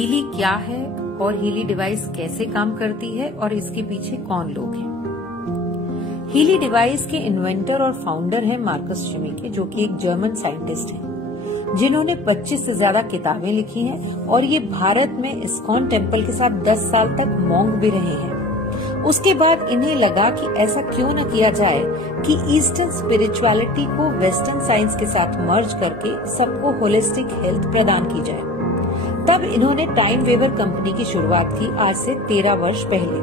Healy क्या है और हीली डिवाइस कैसे काम करती है और इसके पीछे कौन लोग हैं। हीली डिवाइस के इन्वेंटर और फाउंडर हैं मार्कस शिमिके, जो कि एक जर्मन साइंटिस्ट हैं, जिन्होंने 25 से ज्यादा किताबें लिखी हैं और ये भारत में इस्कॉन टेम्पल के साथ 10 साल तक मॉन्क भी रहे हैं। उसके बाद इन्हें लगा कि ऐसा क्यों न किया जाए कि ईस्टर्न स्पिरिचुअलिटी को वेस्टर्न साइंस के साथ मर्ज करके सबको होलिस्टिक हेल्थ प्रदान की जाए। तब इन्होंने टाइम वेवर कंपनी की शुरुआत की आज से 13 वर्ष पहले,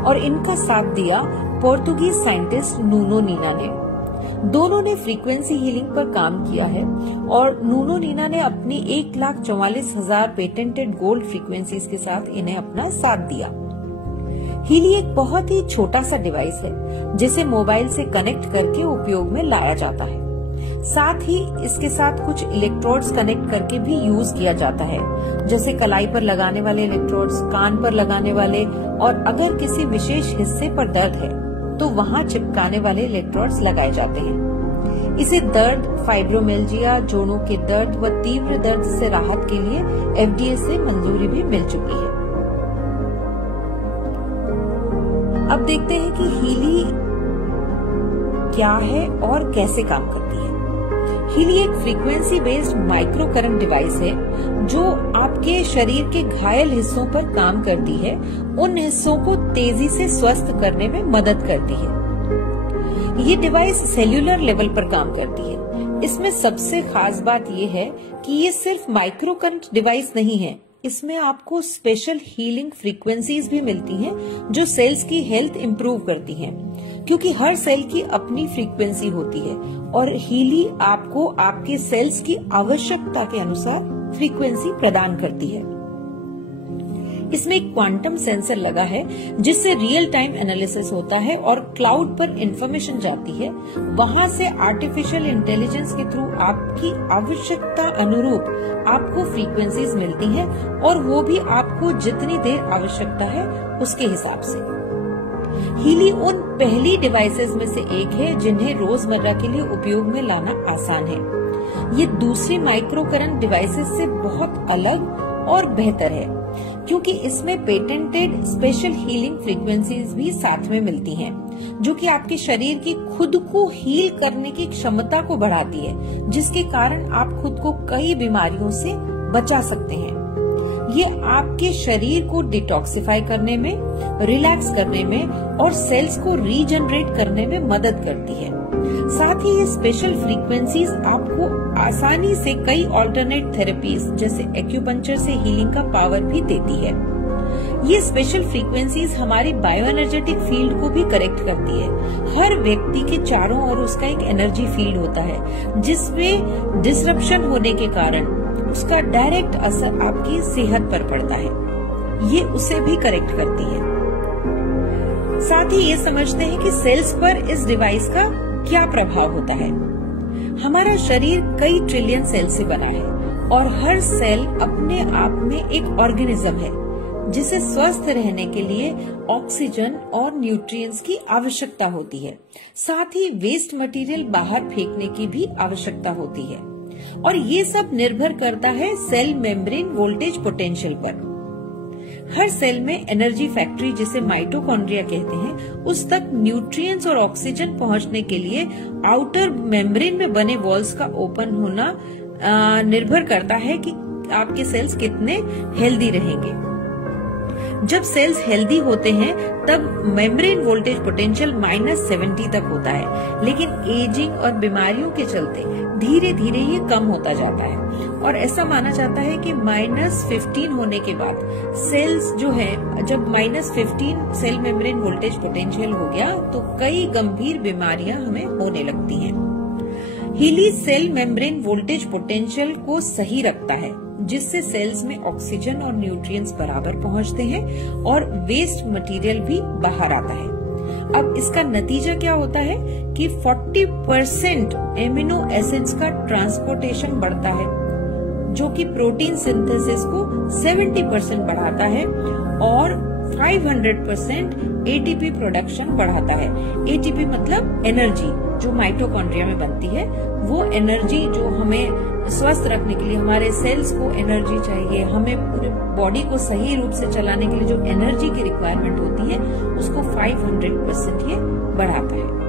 और इनका साथ दिया पोर्तुगीज साइंटिस्ट नूनो नीना ने। दोनों ने फ्रीक्वेंसी हीलिंग पर काम किया है और नूनो नीना ने अपनी 1,44,000 पेटेंटेड गोल्ड फ्रीक्वेंसीज के साथ इन्हें अपना साथ दिया। हीली एक बहुत ही छोटा सा डिवाइस है जिसे मोबाइल से कनेक्ट करके उपयोग में लाया जाता है। साथ ही इसके साथ कुछ इलेक्ट्रोड्स कनेक्ट करके भी यूज किया जाता है, जैसे कलाई पर लगाने वाले इलेक्ट्रोड्स, कान पर लगाने वाले, और अगर किसी विशेष हिस्से पर दर्द है तो वहां चिपकाने वाले इलेक्ट्रोड्स लगाए जाते हैं। इसे दर्द, फाइब्रोमिल्जिया, जोड़ों के दर्द व तीव्र दर्द से राहत के लिए FDA से मंजूरी भी मिल चुकी है। अब देखते हैं कि हीली क्या है और कैसे काम करती है। हीली एक frequency based micro current device है जो आपके शरीर के घायल हिस्सों पर काम करती है, उन हिस्सों को तेजी से स्वस्थ करने में मदद करती है। ये डिवाइस सेल्यूलर लेवल पर काम करती है। इसमें सबसे खास बात ये है कि ये सिर्फ माइक्रो करंट डिवाइस नहीं है, इसमें आपको स्पेशल हीलिंग फ्रीक्वेंसीज भी मिलती हैं जो सेल्स की हेल्थ इंप्रूव करती हैं, क्योंकि हर सेल की अपनी फ्रीक्वेंसी होती है और हीली आपको आपके सेल्स की आवश्यकता के अनुसार फ्रीक्वेंसी प्रदान करती है। इसमें एक क्वांटम सेंसर लगा है जिससे रियल टाइम एनालिसिस होता है और क्लाउड पर इंफॉर्मेशन जाती है। वहां से आर्टिफिशियल इंटेलिजेंस के थ्रू आपकी आवश्यकता अनुरूप आपको फ्रीक्वेंसीज मिलती हैं और वो भी आपको जितनी देर आवश्यकता है उसके हिसाब से। हीली उन पहली डिवाइसेस में से एक है जिन्हें रोजमर्रा के लिए उपयोग में लाना आसान है। ये दूसरी माइक्रो करंट डिवाइसेस से बहुत अलग और बेहतर है क्योंकि इसमें पेटेंटेड स्पेशल हीलिंग फ्रीक्वेंसीज भी साथ में मिलती हैं, जो कि आपके शरीर की खुद को हील करने की क्षमता को बढ़ाती है, जिसके कारण आप खुद को कई बीमारियों से बचा सकते हैं। ये आपके शरीर को डिटॉक्सिफाई करने में, रिलैक्स करने में और सेल्स को रीजनरेट करने में मदद करती है। साथ ही ये स्पेशल फ्रीक्वेंसीज आपको आसानी से कई ऑल्टरनेट थेरेपीज जैसे एक्यूपंक्चर से हीलिंग का पावर भी देती है। ये स्पेशल फ्रीक्वेंसीज हमारी बायो एनर्जेटिक फील्ड को भी करेक्ट करती है। हर व्यक्ति के चारों ओर उसका एक एनर्जी फील्ड होता है जिसमें डिसरप्शन होने के कारण उसका डायरेक्ट असर आपकी सेहत पर पड़ता है। ये उसे भी करेक्ट करती है। साथ ही ये समझते हैं कि सेल्स पर इस डिवाइस का क्या प्रभाव होता है। हमारा शरीर कई ट्रिलियन सेल से बना है और हर सेल अपने आप में एक ऑर्गेनिज्म है जिसे स्वस्थ रहने के लिए ऑक्सीजन और न्यूट्रिएंट्स की आवश्यकता होती है। साथ ही वेस्ट मटेरियल बाहर फेंकने की भी आवश्यकता होती है और ये सब निर्भर करता है सेल मेम्ब्रेन वोल्टेज पोटेंशियल पर। हर सेल में एनर्जी फैक्ट्री जिसे माइटोकॉन्ड्रिया कहते हैं, उस तक न्यूट्रिएंट्स और ऑक्सीजन पहुंचने के लिए आउटर मेम्ब्रेन में बने वॉल्स का ओपन होना निर्भर करता है कि आपके सेल्स कितने हेल्दी रहेंगे। जब सेल्स हेल्दी होते हैं तब मेम्ब्रेन वोल्टेज पोटेंशियल -70 तक होता है, लेकिन एजिंग और बीमारियों के चलते धीरे धीरे ये कम होता जाता है और ऐसा माना जाता है कि -15 होने के बाद सेल्स जो है, जब -15 सेल मेम्ब्रेन वोल्टेज पोटेंशियल हो गया तो कई गंभीर बीमारियां हमें होने लगती हैं। हीली सेल मेम्ब्रेन वोल्टेज पोटेंशियल को सही रखता है, जिससे सेल्स में ऑक्सीजन और न्यूट्रिएंट्स बराबर पहुंचते हैं और वेस्ट मटेरियल भी बाहर आता है। अब इसका नतीजा क्या होता है कि 40% एमिनो एसिड्स का ट्रांसपोर्टेशन बढ़ता है, जो कि प्रोटीन सिंथेसिस को 70% बढ़ाता है और 500% एटीपी प्रोडक्शन बढ़ाता है। एटीपी मतलब एनर्जी जो माइटोकॉन्ड्रिया में बनती है, वो एनर्जी जो हमें स्वस्थ रखने के लिए, हमारे सेल्स को एनर्जी चाहिए, हमें पूरे बॉडी को सही रूप से चलाने के लिए जो एनर्जी की रिक्वायरमेंट होती है उसको 500% ये बढ़ाता है।